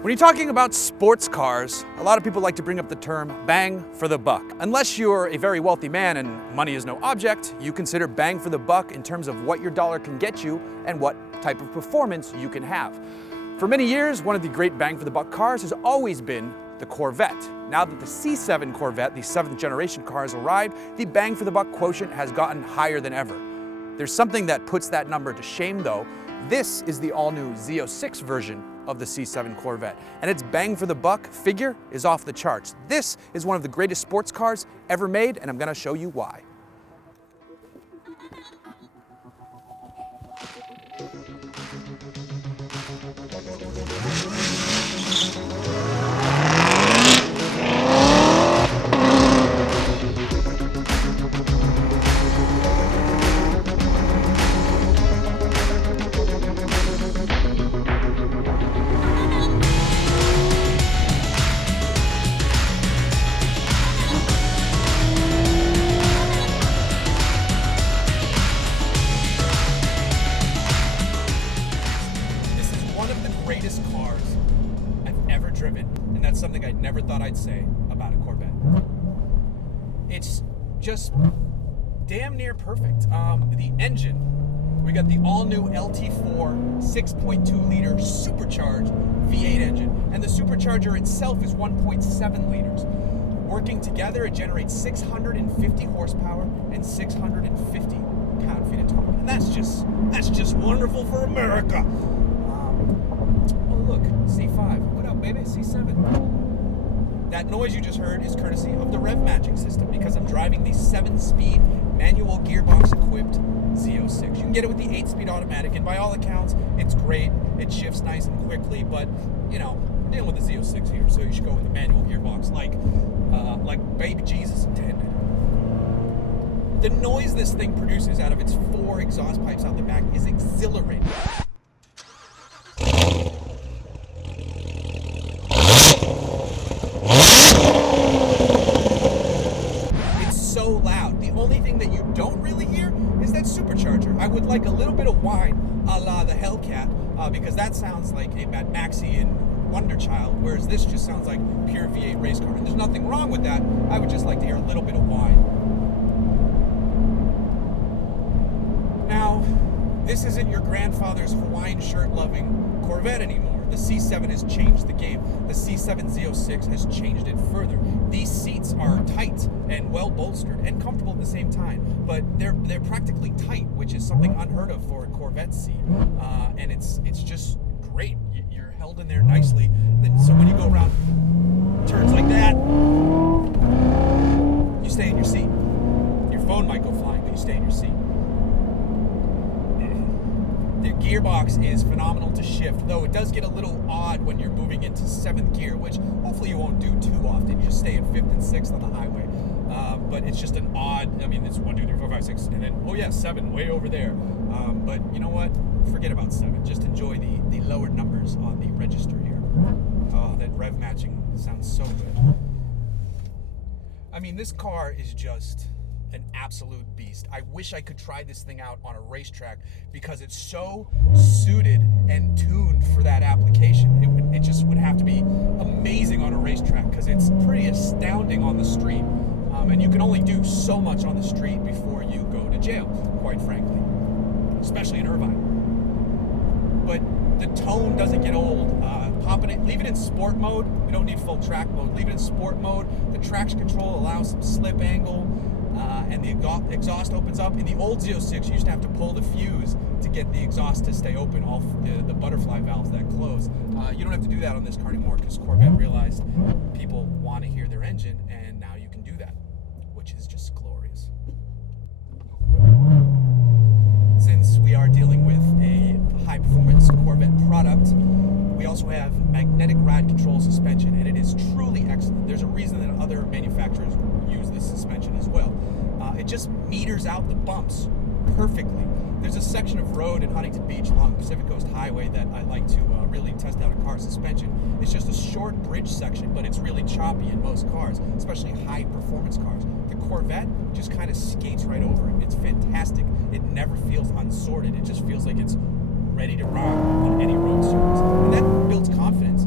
When you're talking about sports cars, a lot of people like to bring up the term bang for the buck. Unless you're a very wealthy man and money is no object, you consider bang for the buck in terms of what your dollar can get you and what type of performance you can have. For many years, one of the great bang for the buck cars has always been the Corvette. Now that the C7 Corvette, the 7th generation car, has arrived, the bang for the buck quotient has gotten higher than ever. There's something that puts that number to shame though. This is the all-new Z06 version of the C7 Corvette, and its bang for the buck figure is off the charts. This is one of the greatest sports cars ever made, and I'm gonna show you why. Greatest cars I've ever driven, and that's something I never thought I'd say about a Corvette. It's just damn near perfect. The engine, we got the all-new LT4 6.2 liter supercharged V8 engine, and the supercharger itself is 1.7 liters. Working together, it generates 650 horsepower and 650 pound-feet of torque, and that's just wonderful for America. Look, C5. What up, baby? C7. That noise you just heard is courtesy of the rev matching system because I'm driving the 7-speed manual gearbox equipped Z06. You can get it with the 8-speed automatic, and by all accounts, it's great. It shifts nice and quickly, but you know, we're dealing with the Z06 here, so you should go with the manual gearbox like baby Jesus intended. The noise this thing produces out of its 4 exhaust pipes out the back is exhilarating. That you don't really hear is that supercharger. I would like a little bit of whine a la the Hellcat because that sounds like a Mad Maxi and Wonder Child, whereas this just sounds like pure V8 race car. And there's nothing wrong with that. I would just like to hear a little bit of whine. Now, this isn't your grandfather's Hawaiian shirt-loving Corvette anymore. The C7 has changed the game. The C7 Z06 has changed it further. These seats are tight and well bolstered and comfortable at the same time, but they're practically tight, which is something unheard of for a Corvette seat. And it's just great. You're held in there nicely. So when you go around turns like that, you stay in your seat. Your phone might go flying, but you stay in your seat. The gearbox is phenomenal to shift, though it does get a little odd when you're moving into 7th gear, which hopefully you won't do too often. You just stay in 5th and 6th on the highway. But it's just an odd, I mean, it's 1, 2, 3, 4, 5, 6, and then, oh yeah, 7 way over there. But you know what? Forget about 7. Just enjoy the lower numbers on the register here. Oh, that rev matching sounds so good. I mean, this car is just an absolute beast. I wish I could try this thing out on a racetrack because it's so suited and tuned for that application. It just would have to be amazing on a racetrack because it's pretty astounding on the street. And you can only do so much on the street before you go to jail, quite frankly, especially in Irvine. But the tone doesn't get old. Leave it in sport mode. We don't need full track mode. Leave it in sport mode. The traction control allows some slip angle. And the exhaust opens up. In the old Z06, you used to have to pull the fuse to get the exhaust to stay open, all the butterfly valves that close. You don't have to do that on this car anymore because Corvette realized people want to hear their engine, and now you can do that, which is just glorious. Since we are dealing with a high-performance Corvette product, we also have magnetic ride control suspension, and it is truly excellent. There's a reason that other manufacturers use this suspension as well. It just meters out the bumps perfectly. There's a section of road in Huntington Beach along Pacific Coast Highway that I like to really test out a car's suspension. It's just a short bridge section, but it's really choppy in most cars, especially high-performance cars. The Corvette just kind of skates right over it. It's fantastic. It never feels unsorted. It just feels like it's ready to run on any road surface. And that builds confidence.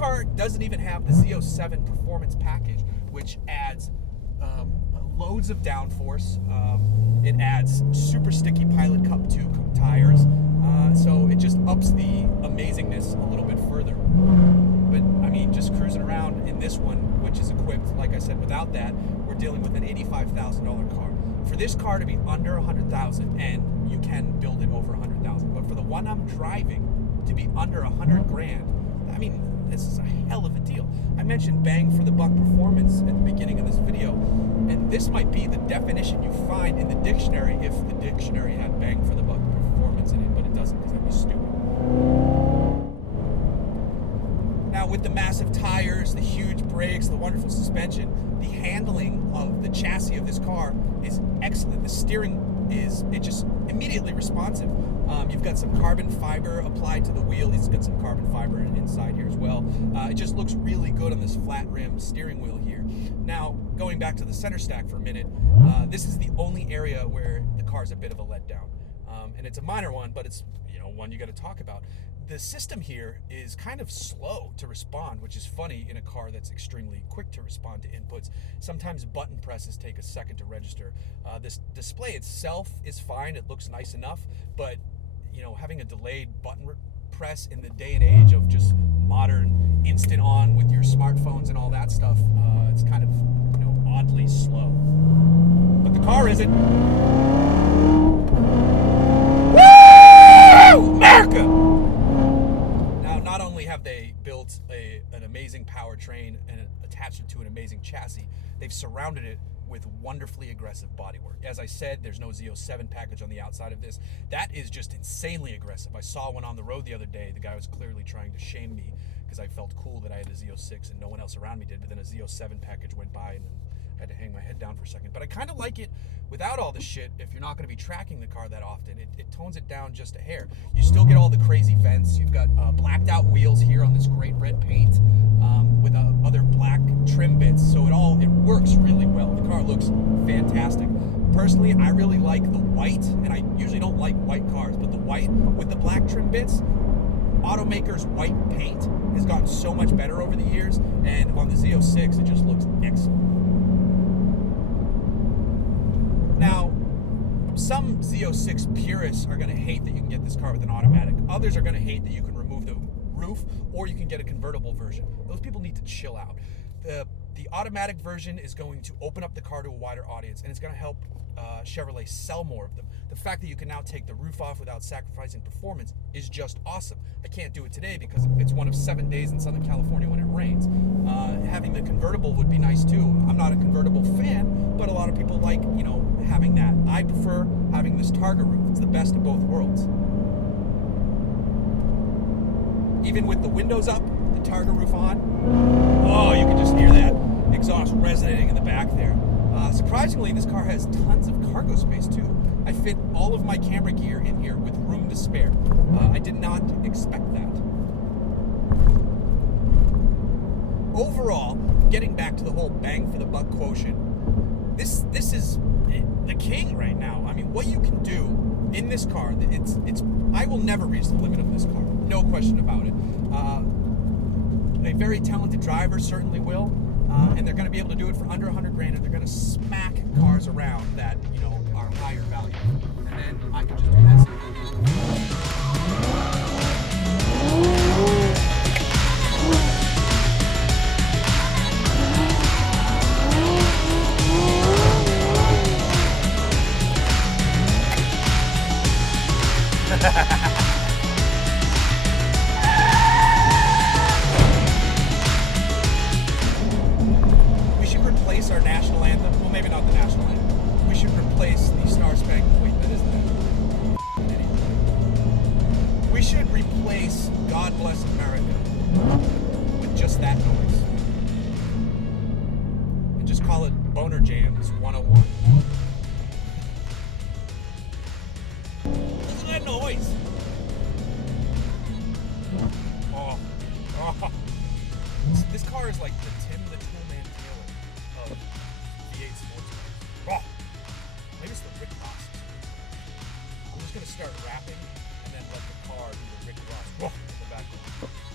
car doesn't even have the Z07 performance package, which adds loads of downforce. It adds super sticky Pilot Cup 2 tires, so it just ups the amazingness a little bit further. But I mean, just cruising around in this one, which is equipped, like I said, without that, we're dealing with an $85,000 car. For this car to be under $100,000, and you can build it over $100,000, but for the one I'm driving to be under $100,000, I mean, this is a hell of a deal. I mentioned bang for the buck performance at the beginning of this video, and this might be the definition you find in the dictionary if the dictionary had bang for the buck performance in it, but it doesn't because that'd be stupid. Now, with the massive tires, the huge brakes, the wonderful suspension, the handling of the chassis of this car is excellent. The steering is just immediately responsive. You've got some carbon fiber applied to the wheel. It's got some carbon fiber inside here as well. It just looks really good on this flat rim steering wheel here. Now, going back to the center stack for a minute, this is the only area where the car's a bit of a letdown. And it's a minor one, but it's one you got to talk about. The system here is kind of slow to respond, which is funny in a car that's extremely quick to respond to inputs. Sometimes button presses take a second to register. This display itself is fine. It looks nice enough, but having a delayed button press in the day and age of just modern instant on with your smartphones and all that stuff, it's kind of oddly slow. But the car isn't. Woo! America! Not only have they built an amazing powertrain and attached it to an amazing chassis, they've surrounded it with wonderfully aggressive bodywork. As I said, there's no Z07 package on the outside of this. That is just insanely aggressive. I saw one on the road the other day. The guy was clearly trying to shame me because I felt cool that I had a Z06 and no one else around me did, but then a Z07 package went by and I had to hang my head down for a second. But I kind of like it without all the shit. If you're not going to be tracking the car that often, it tones it down just a hair. You still get all the crazy vents. You've got blacked out wheels here on this great red paint with other black trim bits. So it works really well. The car looks fantastic. Personally, I really like the white, and I usually don't like white cars, but the white with the black trim bits, automaker's white paint has gotten so much better over the years, and on the Z06, it just looks excellent. Now, some Z06 purists are going to hate that you can get this car with an automatic. Others are going to hate that you can remove the roof or you can get a convertible version. Those people need to chill out. The automatic version is going to open up the car to a wider audience, and it's going to help Chevrolet sell more of them. The fact that you can now take the roof off without sacrificing performance is just awesome. I can't do it today because it's one of 7 days in Southern California when it rains. Having the convertible would be nice too. I'm not a convertible fan, but a lot of people like, having that. I prefer having this Targa roof. It's the best of both worlds. Even with the windows up, the Targa roof on, oh, you can just hear that exhaust resonating in the back there. Surprisingly, this car has tons of cargo space too. I fit all of my camera gear in here with room to spare. I did not expect that. Overall, getting back to the whole bang for the buck quotient, this is the king right now. I mean, what you can do in this car, I will never reach the limit of this car. No question about it. A very talented driver certainly will. And they're going to be able to do it for under $100,000, and they're going to smack cars around that, are higher value. And then I can just do this. Our national anthem. Well, maybe not the national anthem. We should replace the Star Spangled. Wait, that isn't it. Anyway. We should replace God Bless America with just that noise. And just call it Boner Jams 101. Listen to that noise. Oh. This car is like the Tim the Toolman Taylor of V8 sports cars. Oh, maybe it's the Rick Ross. I'm just gonna start rapping and then let the car do the Rick Ross in the background.